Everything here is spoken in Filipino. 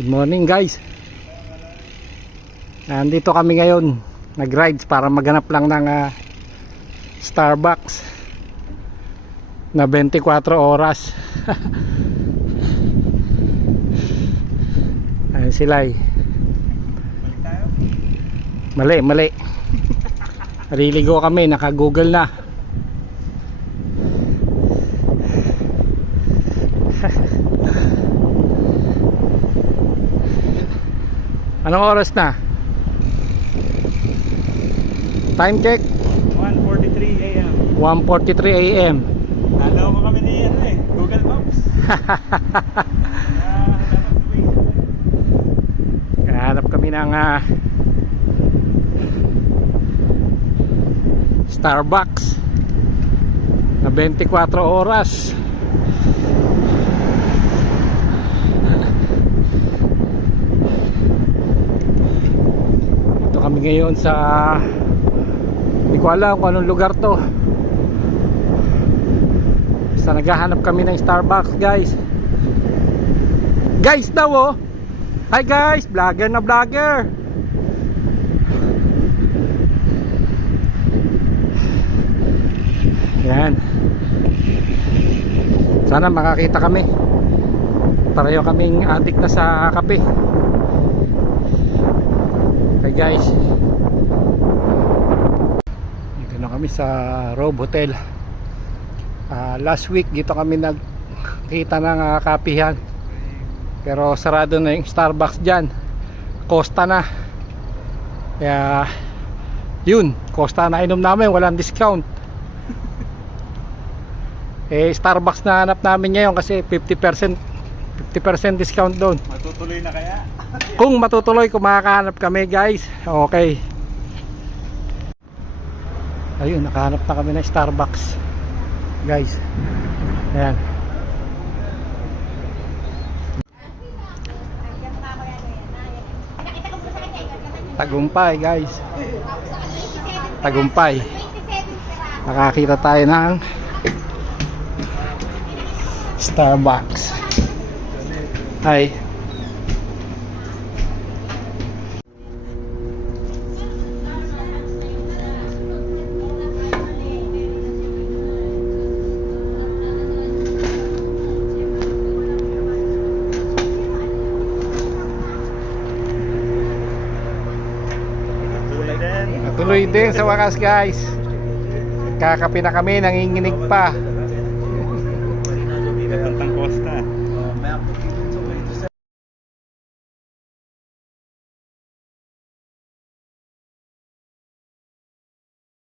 Good morning guys. Nandito kami ngayon, nag-rides para maghanap lang ng Starbucks na 24 oras. Ayan sila eh. Mali. Naliligo kami, naka-google na. Anong oras na? Time check 1:43 AM. 1:43 AM. Nalaw mo kami ni Google Maps. Hanap kami ng Starbucks na 24 oras. Ito kami ngayon sa, hindi ko alam kung anong lugar to. Basta naghahanap kami ng Starbucks guys. Guys daw oh. Hi guys, vlogger na vlogger. Yan. Sana makakita kami. Pareho kaming adik na sa kape. Hi guys. Dito na kami sa Robe Hotel. Last week dito kami nagkita ng kapihan. Pero sarado na yung Starbucks dyan. Costa na. Kaya yun, Costa na inom namin, walang discount. Starbucks na hanap namin ngayon kasi 50% discount doon. Matutuloy na kaya? Kung matutuloy, kung makakahanap kami guys. Okay. Ayun, nakahanap na kami ng Starbucks guys. Ayan. Tagumpay guys. Tagumpay. Nakakita tayo ng Starbucks. Hi. Tuloy din sa wakas guys. Kakape na kami, nanginginig pa. Tantang Costa.